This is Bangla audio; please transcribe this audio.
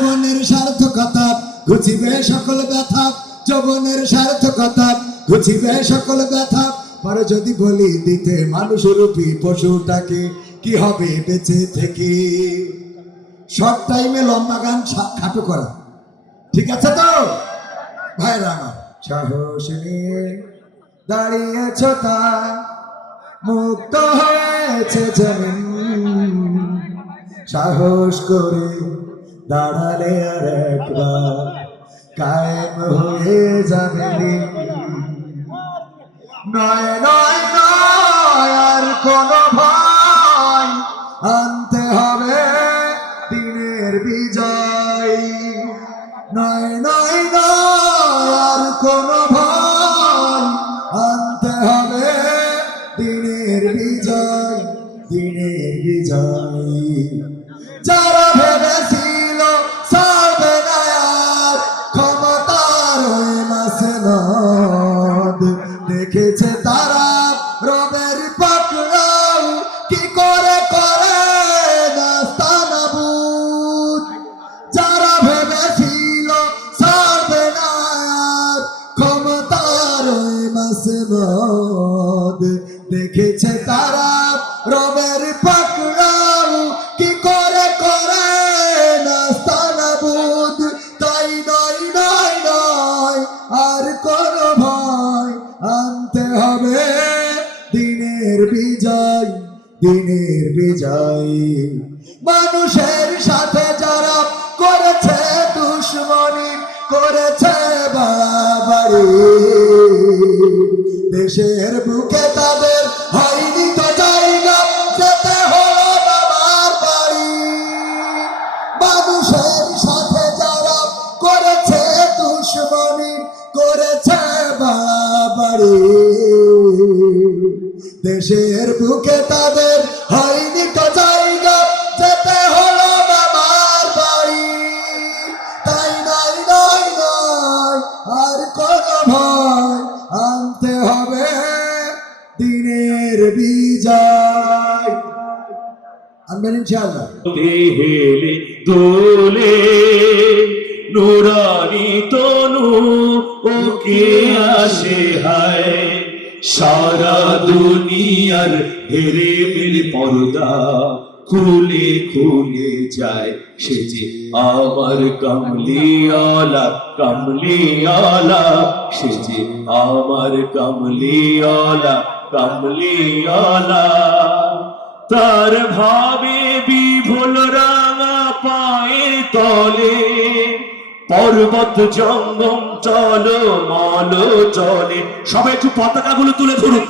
যবনের সার্থকতা, ঘুচিবে সকল ব্যথা। যবনের সার্থকতা, ঘুচিবে সকল ব্যথা। পরে যদি বলি দিতে মানুষ রূপী পশুটাকে, কি হবে বেঁচে থেকে? শর্ট টাইমে লম্বা গান খাটো করা। ঠিক আছে তো? ভাইরা আমার সাহস নিয়ে দাঁড়িয়েছ তা। মুক্ত হয়েছে জমিন। সাহস করে দাঁড়ালে আর একবার কায়েম হয়ে যাবে। নয় নয় নয়, আর কোন ভয় আনতে হবে দিনের বিজয় নয় নয় নয়, আর কোন ভয় আনতে হবে দিনের বিজয় দিনের বিজয় যারা ভেবেছিল দেখেছে তারা রবের পাকড়াও কি করে করে? নাস্তানাবুদ তাই নয় নয় নয়। আর কোন ভয় আনতে হবে। দিনের বিজয় দিনের বিজয়। মানুষের সাথে যারা করেছে দুশ্মনী, করেছে বাড়াবাড়ি। দেশের বুকে তাদের দেশের বুকে তাদের হয়নি তো জায়গা, যেতে হলো বাবার বাড়ি। তাই নয় নয় নয়, আর কোন ভয় আনতে হবে দিনের বিজয়। আনবেন ইনশাআল্লাহ। দোলে নুরানি তনু ওকে আসে হায়? সারা দুনিয়ার হেরে মিল পর্দা খুলে খুলে যায় সে যে আমার কমলিয়ালা কমলিয়ালা সে যে আমার কমলিয়ালা কমলিয়ালা তার ভাবে বিভোল রাঙা পায়ের তলে পর্বত জঙ্গম চলো মল চলে। সবাই একটু পতাকাগুলো তুলে ধরুন।